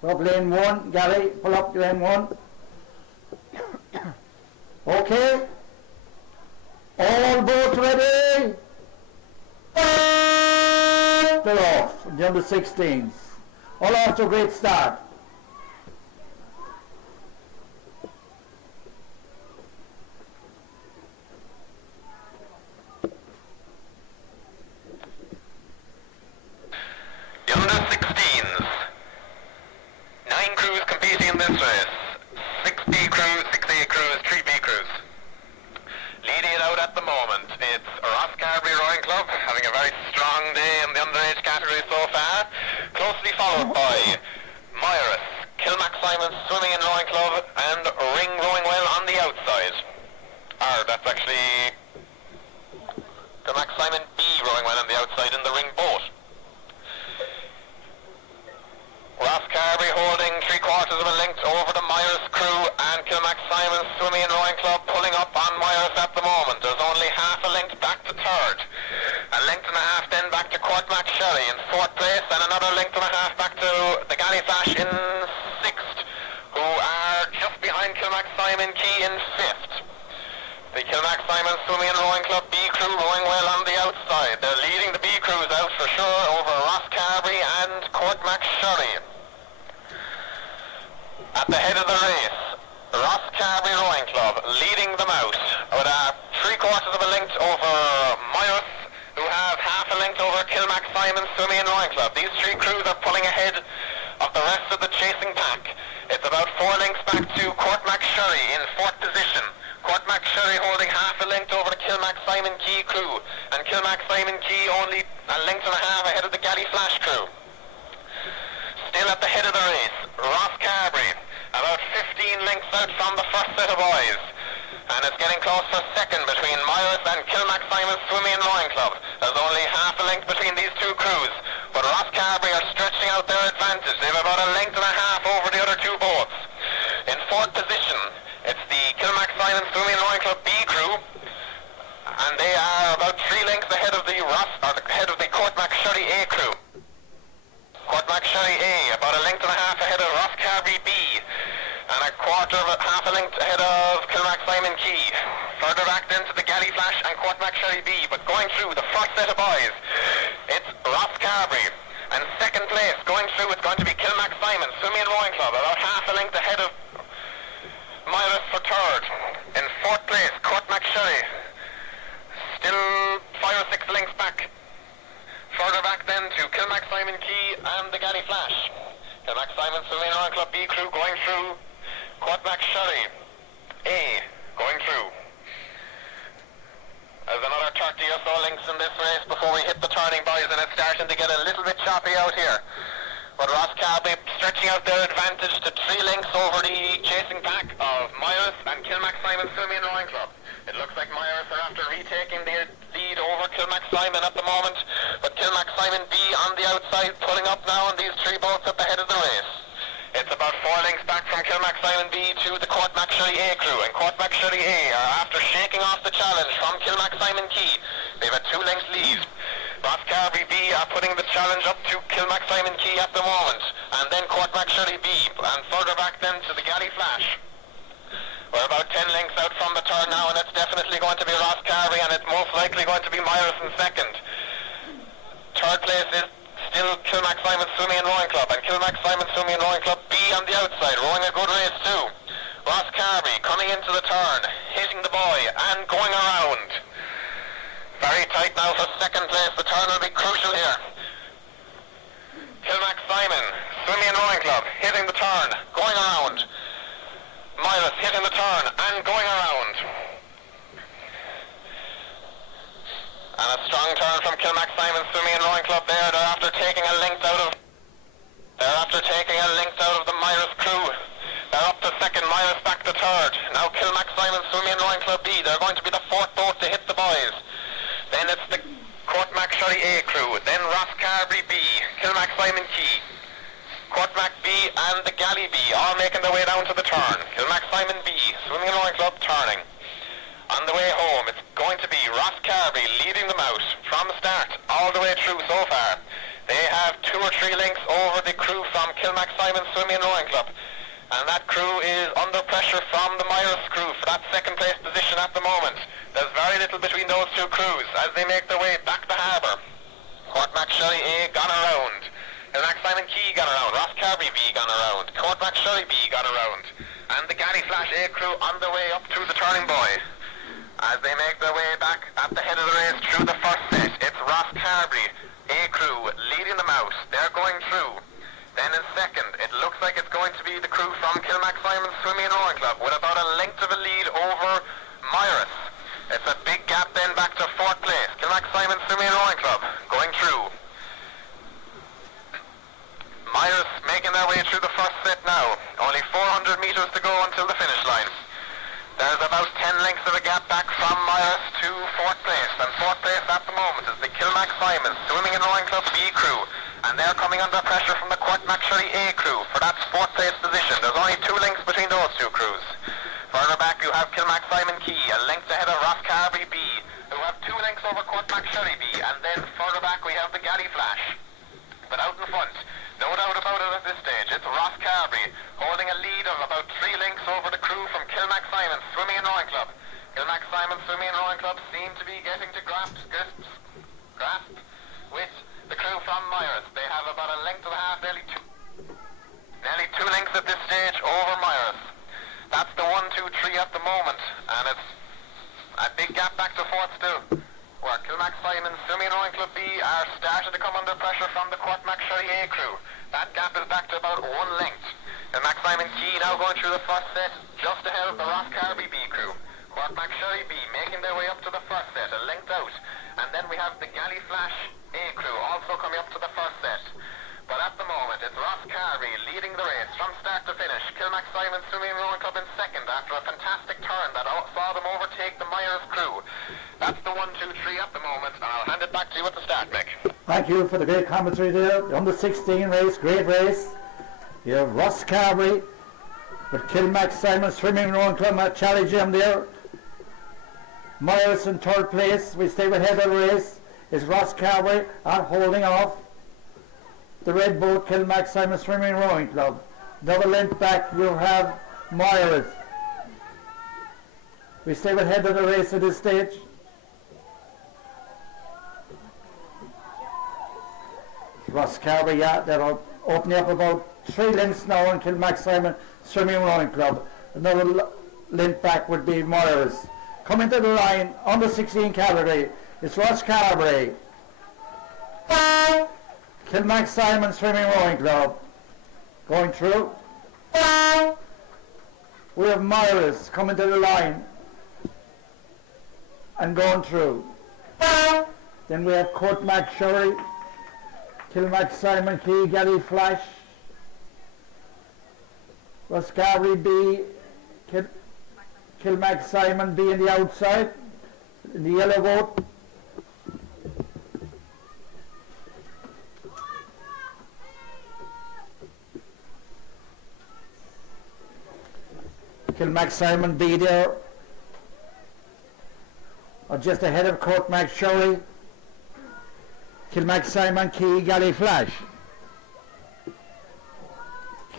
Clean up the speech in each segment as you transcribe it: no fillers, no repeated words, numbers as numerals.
Pull up lane 1, Gary, pull up lane 1. Okay. All boats ready. They're off, the under 16s. All off to a great start. The under 16s. 9 crews competing in this race. 6 B crews, 6 A crews, 3 B crews. Leading it out at the moment, it's Ross Carberry Rowing Club, having a very strong day in the underage category so far. Closely followed by Myris, Kilmac Simon Swimming and Rowing Club, and Ring Rowing Well on the outside. That's actually Kilmac Simon B Rowing Well on the outside in the ring boat. Ross Carberry holding 3/4 of a length over the Myers crew, and Kilmac Simon Swimming and Rowing Club pulling up on Myers at the moment. There's only half a length back to third. A length and a half then back to Courtmac Sherry in 4th place, and another length and a half back to the Galley Flash in 6th, who are just behind Kilmac Simon Key in 5th. The Kilmac Simon Swimming and Rowing Club B crew rowing well on the outside. They're leading the B crews out for sure over Ross Carberry and Courtmac Sherry. At the head of the race, Ross Carberry Rowing Club leading them out with a 3/4 of a length over Myers, who have half a length over Kilmac Simon Swimming and Rowing Club. These 3 crews are pulling ahead of the rest of the chasing pack. It's about 4 lengths back to Courtmac Sherry in 4th position. Courtmac Sherry holding half a length over the Kilmac Simon Key crew, and Kilmac Simon Key only a length and a half ahead of the Galley Flash crew. Still at the head of the race, Ross Carberry, about 15 lengths out from the first set of boys, and it's getting close for second between Myers and Kilmac Simon Swimming and Rowing Club. There's only half a length between these 2 crews, but Ross Carberry are stretching out their advantage. They have about a length and a half over the other 2 boats. In 4th position, it's the Kilmac Simon Swimming and Rowing Club B crew, and they are about 3 lengths ahead of the Courtmac Sherry A crew. Courtmac Sherry A, about a length and a half ahead of Ross Carberry B, and half a length ahead of Kilmac Simon Key. Further back then to the Galley Flash and Courtmac Sherry B, but going through the first set of boys, it's Ross Carberry. And second place, going through, it's going to be Kilmac Simon Swimming and Rowing Club, about half a length ahead of Myris for third. In 4th place, Courtmac Sherry, still 5 or 6 lengths back. Further back then to Kilmac Simon Key and the Galley Flash. Kilmac Simon Swimming and Rowing Club B crew going through. Courtmac Sherry A going through. There's another 30 or so lengths in this race before we hit the turning, boys, and it's starting to get a little bit choppy out here. But Ross Carberry stretching out their advantage to 3 lengths over the chasing pack of Myers and Kilmac Simon Swimming and Rowing Club. It looks like Myers are after retaking the lead over Kilmac Simon at the moment, but Kilmac Simon B on the outside pulling up now on these 3 boats at the head of the race. It's about 4 lengths back from Kilmac Simon B to the Courtmac Sherry A crew, and Courtmac Sherry A are after shaking off the challenge from Kilmac Simon Key. They've a 2 lengths lead. Ross Carberry B are putting the challenge up to Kilmac Simon Key at the moment, and then Courtmac Sherry B, and further back then to the Galley Flash. We're about 10 lengths out from the turn now, and it's definitely going to be Ross Carberry, and it's most likely going to be Myers in second. Third place is still Kilmac Simon Swimming and Rowing Club, and Kilmac Simon Swimming and Rowing Club B on the outside, rowing a good race too. Ross Carberry coming into the turn, hitting the buoy, and going around. Very tight now for second place. The turn will be crucial here. Kilmac Simon Swimming and Rowing Club hitting the turn, going around. Myers hitting the turn and going around. And a strong turn from Kilmac Simon Swimming and Rowing Club there. They're after taking a length out of the Myers crew. They're up to second, Myers back to third. Now Kilmac Simon Swimming and Rowing Club B. They're going to be the 4th boat to hit the boys. Then it's the Courtmac Sherry A crew. Then Ross Carberry B, Kilmac Simon Key, Courtmac B and the Galley B all making their way down to the turn. Kilmac Simon B, Swimming and Rowing Club turning. On the way home, it's going to be Ross Carberry leading them out from the start all the way through so far. They have 2 or 3 lengths over the crew from Kilmac Simon Swimming and Rowing Club. And that crew is under pressure from the Myers crew for that second place position at the moment. There's very little between those 2 crews as they make their way back to harbour. Courtmac Sherry A gone around. Kilmac Simon Key gone around. Ross Carby B gone around. Courtmac Sherry B gone around. And the Galley Flash A crew on their way up to the turning buoy. As they make their way back at the head of the race through the first set, it's Ross Carby A crew leading them out. They're going through. Then in second, it looks like it's going to be the crew from Kilmac Simon Swimming and Rowing Club with about a length of a lead over Myris. It's a big gap then back to 4th place. Kilmac Simon Swimming and Rowing Club going through. Myris making their way through the first set now. Only 400 metres to go until the finish line. There's about 10 lengths of a gap back from Myers to 4th place. And 4th place at the moment is the Kilmac Simon Swimming and Rowing Club B crew. And they're coming under pressure from the Courtmac Sherry A crew for that 4th place position. There's only 2 lengths between those 2 crews. Further back you have Kilmac Simon Key, a length ahead of Ross Carby B, who have 2 lengths over Courtmac Sherry B. And then further back we have the Galley Flash. But out in front, no doubt about it at this stage, it's Ross Carby holding a lead of about 3 lengths over the crew from Kilmac Simon Swimming and Rowing Club. Kilmac Simon Swimming and Rowing Club seem to be getting to grasp with the crew from Myers. They have about a length and a half, nearly 2 lengths at this stage over Myers. That's the 1, 2, 3 at the moment, and it's a big gap back to 4th still, where Kilmac Simon Swimming and Rowing Club B are starting to come under pressure from the Courtmac Sherry A crew. That gap is back to about 1 length. Kilmac Simon Key now going through the first set, just ahead of the Ross Carby B crew. Courtmac Sherry B making their way up to the first set, a length out. And then we have the Galley Flash A crew also coming up to the first set. But at the moment, it's Ross Carby leading the race from start to finish. Kilmac Simon Swimming and Rowing Club in second after a fantastic turn that saw them overtake the Myers crew. That's the 1, 2, 3 at the moment, and I'll hand it back to you at the start, Mick. Thank you for the great commentary there. The under 16 race, great race. You have Ross Carby with Kilmac Simon Swimming and Rowing Club challenge him there. Myers in 3rd place. We stay ahead of the race. Is Ross Carby holding off the red boat Kilmac Simon Swimming and Rowing Club. Another length back you have Myers. We stay ahead of the race at this stage. Ross Carby, yeah, they're opening up about 3 lengths now on Kilmac Simon Swimming and Rowing Club. Another length back would be Myers. Coming to the line, under 16 category, it's Ross Carby. Kilmac Simon Swimming and Rowing Club. Going through. We have Myers coming to the line and going through. Then we have Courtmac Sherry, Kilmac Simon Key, Galley Flash, Ross Carby B, Kilmac Simon B in the outside, in the yellow boat. Kilmac Simon B there, or just ahead of Courtmac Sherry, Kilmac Simon Key, Galley Flash.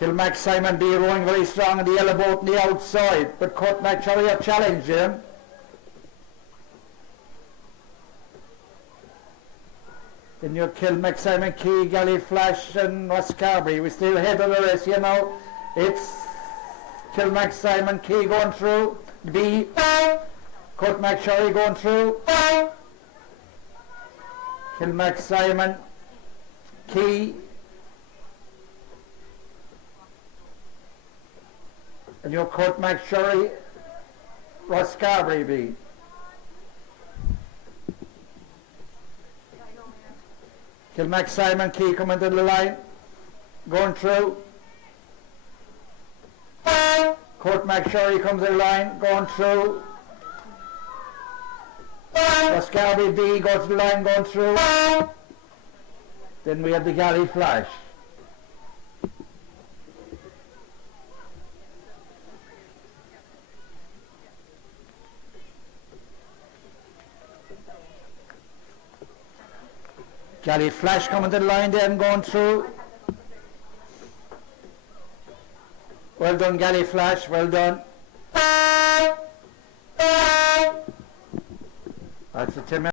Kilmac Simon B rowing very strong in the yellow boat on the outside, but Courtmac Sherry are challenging him. Then your Kilmac Simon Key, Galley Flash and Ross Carby. We still ahead of the race, you know. It's Kilmac Simon Key going through. B. Courtmac Sherry going through. Kilmac Simon Key. And your Courtmac Sherry, Ross Carby B. Kilmac Simon Key coming to the line, going through. Courtmac Sherry comes to the line, going through. Ross Carby B goes to the line, going through. Then we have the Galley Flash. Galley Flash coming to the line there and going through. Well done, Galley Flash, well done. That's the 10